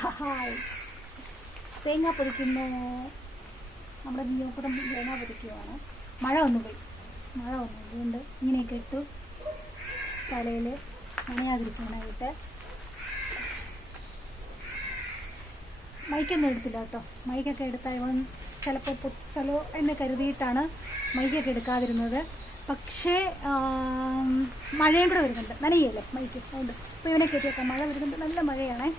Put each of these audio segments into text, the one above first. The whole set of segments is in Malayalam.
ഹായ്, തേങ്ങ പൊതിക്കുന്നു. നമ്മുടെ ന്യൂക്കുടം തേങ്ങ പൊതിക്കുവാണ്. മഴ വന്നു അതുകൊണ്ട് ഇങ്ങനെയൊക്കെ ഇട്ടു തലയിൽ നനയാതിരിക്കാനായിട്ട്. മൈക്കൊന്നും എടുത്തില്ല കേട്ടോ. മൈക്കൊക്കെ എടുത്താൽ ഇവൻ ചിലപ്പോൾ പൊച്ചലോ എന്ന് കരുതിയിട്ടാണ് മൈക്കൊക്കെ എടുക്കാതിരുന്നത്. പക്ഷേ മഴയും കൂടെ വരുന്നുണ്ട്, നനയല്ലേ മൈക്ക്, അതുകൊണ്ട് ഇപ്പോൾ ഇവനെ കയറ്റിയേക്കാം. മഴ വരുന്നുണ്ട്, നല്ല മഴയാണേ.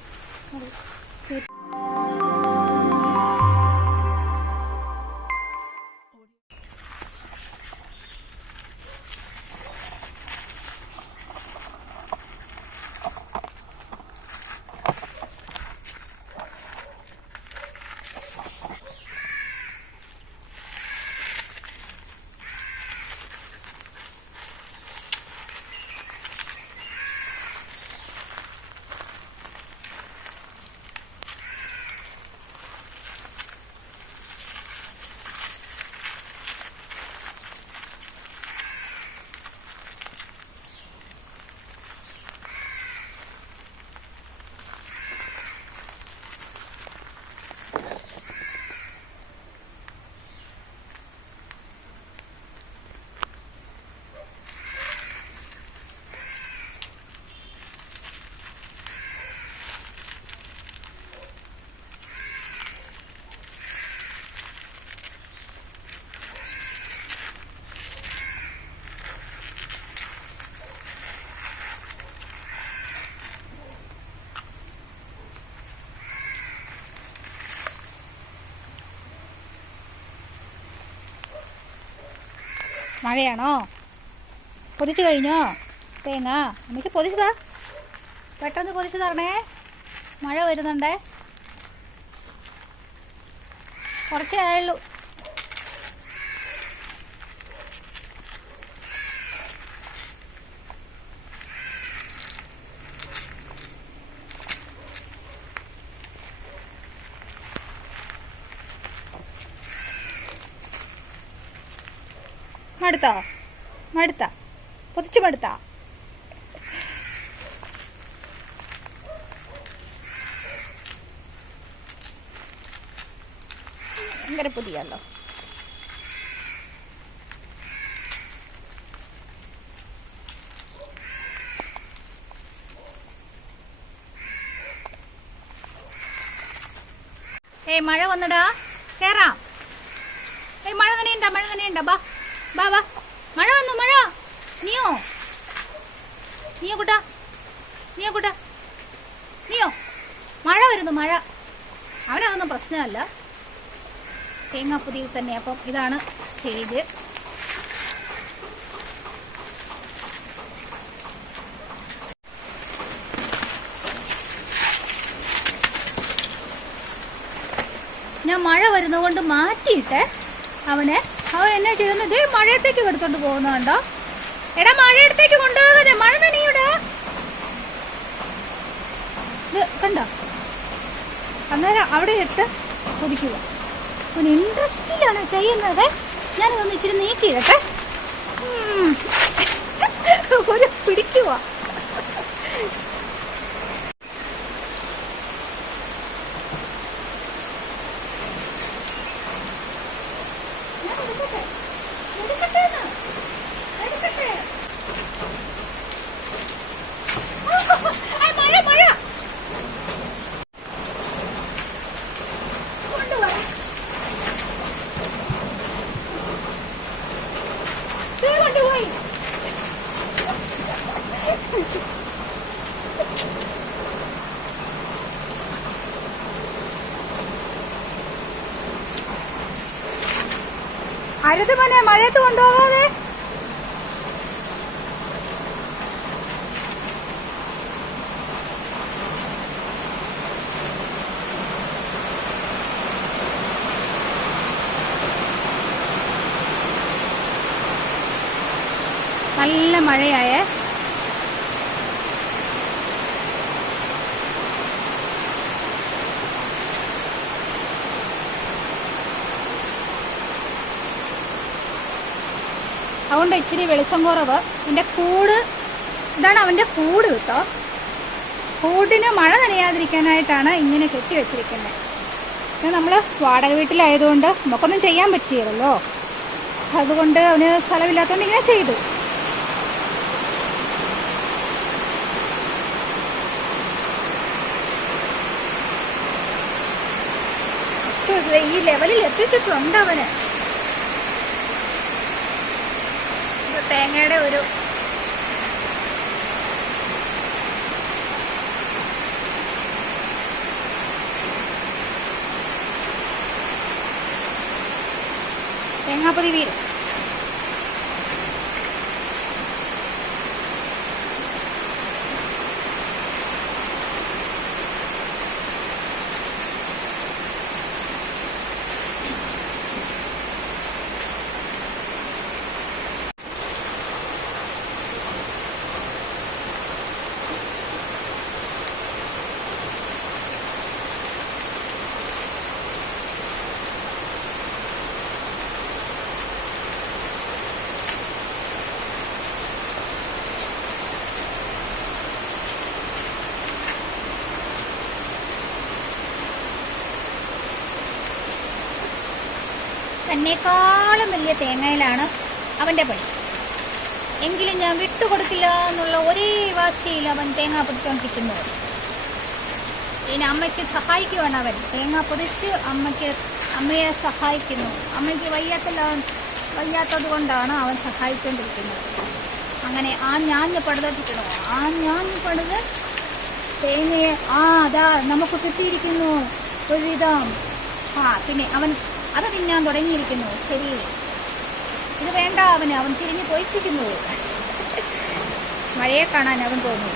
മഴയാണോ? പൊതിച്ചു കഴിഞ്ഞോ തേങ്ങ? അമ്മയ്ക്ക് പൊതിച്ചതാ, പെട്ടെന്ന് പൊതിച്ചു തരണേ. മഴ വരുന്നുണ്ടേ, കുറച്ചേ ആയുള്ളൂ. മടുത്ത പൊതിച്ചു മടുത്ത. ഭയങ്കര പൊതിയല്ലോ. മഴ വന്നടാ, കേറാം. മഴ നനയണ്ട, ബാ ബാ ബാ. മഴ വന്നു, മഴ. നീയോ കുട്ടാ, മഴ വരുന്നു, മഴ. അവനതൊന്നും പ്രശ്നമല്ല, തേങ്ങാപ്പൊതിയിൽ തന്നെ. അപ്പം ഇതാണ് സ്റ്റേജ്. ഞാൻ മഴ വരുന്നതുകൊണ്ട് മാറ്റിയിട്ട് അവൻ എന്നെ ചെയ്തെന്ന് മഴയത്തേക്ക് എടുത്തോണ്ട് പോകുന്നുണ്ടോ? എടാ, മഴയത്തേക്ക് കൊണ്ടുപോകാതെ, മഴ നനയൂടാ. ഇത് കണ്ടോ? അന്നേരം അവിടെ ഇട്ട് കൊതിക്കുക. അവന് ഇൻട്രസ്റ്റിലാണ് ചെയ്യുന്നത്. ഞാനിതൊന്ന് ഇച്ചിരി നീക്കിയിട്ടെ. ഒരു പിടിക്കുക. അരുത് മോനെ, മഴയത്ത് കൊണ്ടുപോകാതെ. നല്ല മഴയായേ. അതുകൊണ്ട് ഇച്ചിരി വെളിച്ചം കുറവ്. എൻ്റെ കൂട് ഇതാണ്, അവൻ്റെ കൂട് കേട്ടോ. കൂടിന് മഴ നനയാതിരിക്കാനായിട്ടാണ് ഇങ്ങനെ കെട്ടി വെച്ചിരിക്കുന്നത്. പിന്നെ നമ്മൾ വാടക വീട്ടിലായതുകൊണ്ട് നമുക്കൊന്നും ചെയ്യാൻ പറ്റിയല്ലോ, അതുകൊണ്ട് അവന് സ്ഥലമില്ലാത്തതുകൊണ്ട് ഇങ്ങനെ ചെയ്തു. ഈ ലെവലിൽ എത്തിച്ചിട്ടുണ്ട് അവന്. തേങ്ങയുടെ ഒരു തേങ്ങാപ്പൊതി വീട്. തന്നെക്കാളും വലിയ തേങ്ങയിലാണ് അവൻ്റെ പണി. എങ്കിലും ഞാൻ വിട്ടുകൊടുക്കില്ല എന്നുള്ള ഒരേ വാശിയിൽ അവൻ തേങ്ങ പൊതിച്ചുകൊണ്ടിരിക്കുന്നത്. ഇനി അമ്മയ്ക്ക് സഹായിക്കുവാണ് അവൻ. തേങ്ങ പൊതിച്ച് അമ്മയെ സഹായിക്കുന്നു. അമ്മയ്ക്ക് വയ്യാത്തത് കൊണ്ടാണ് അവൻ സഹായിച്ചുകൊണ്ടിരിക്കുന്നത്. അങ്ങനെ ഞാഞ്ഞ് പടുതട്ടിക്കണോ, ഞാഞ്ഞ് പടുത് തേങ്ങയെ അതാ നമുക്ക് കിട്ടിയിരിക്കുന്നു ഒരുവിധം. പിന്നെ അവൻ അത് തിന്നാൻ തുടങ്ങിയിരിക്കുന്നു. ശരി, ഇത് വേണ്ട അവൻ തിരിഞ്ഞു പോയിച്ചിരിക്കുന്നു. മഴയെ കാണാൻ അവൻ തോന്നുന്നു.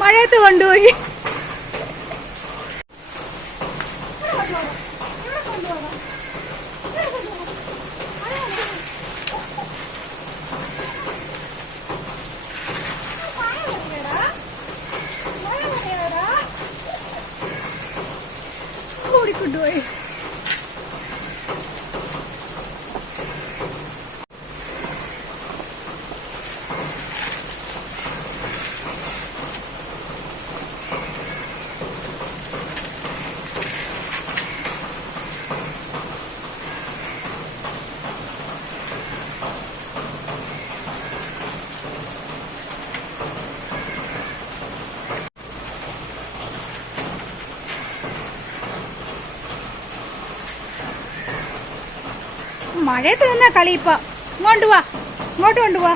മഴയത്ത് കൊണ്ടുപോയി. ഓടിക്കൊണ്ടുപോയി. മഴയത്ത് നിന്നാ കളി. ഇപ്പൊ ഇങ്ങോട്ട് കൊണ്ടുപോവാ.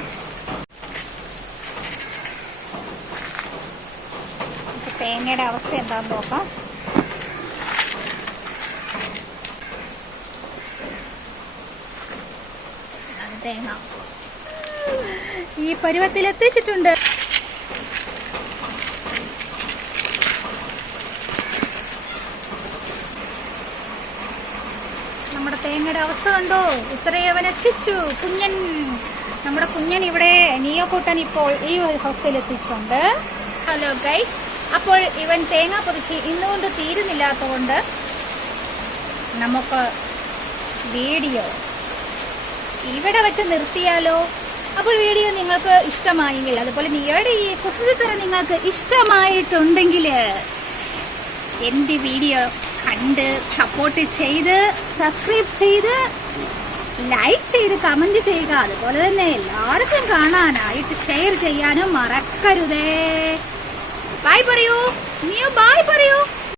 തേങ്ങയുടെ അവസ്ഥ എന്താന്ന് നോക്കാം. തേങ്ങ ഈ പരുവത്തിൽ എത്തിച്ചിട്ടുണ്ട്. നമ്മുടെ തേങ്ങയുടെ അവസ്ഥ കണ്ടോ? ഇത്രയും അവൻ എത്തിച്ചു. നമ്മുടെ കുഞ്ഞൻ ഇവിടെ നിയോക്കൂട്ടൻ ഇപ്പോൾ ഈ അവസ്ഥയിൽ എത്തിച്ചിട്ടുണ്ട്. ഹലോ ഗൈസ്, അപ്പോൾ ഇവൻ തേങ്ങ പൊതിച്ച് ഇന്നുകൊണ്ട് തീരുന്നില്ലാത്തതുകൊണ്ട് നമുക്ക് വീഡിയോ ഇവിടെ വെച്ച് നിർത്തിയാലോ? അപ്പോൾ വീഡിയോ നിങ്ങൾക്ക് ഇഷ്ടമായെങ്കിൽ, അതുപോലെ നിങ്ങളുടെ ഈ കുസൃതിത്തരം നിങ്ങൾക്ക് ഇഷ്ടമായിട്ടുണ്ടെങ്കിൽ എൻ്റെ വീഡിയോ കണ്ട് സപ്പോർട്ട് ചെയ്ത് സബ്സ്ക്രൈബ് ചെയ്ത് ലൈക്ക് ചെയ്ത് കമന്റ് ചെയ്യുക. അതുപോലെ തന്നെ എല്ലാവർക്കും കാണാനായിട്ട് ഷെയർ ചെയ്യാനും മറക്കരുതേ. ബൈ പറയൂ, ബൈ പറയൂ.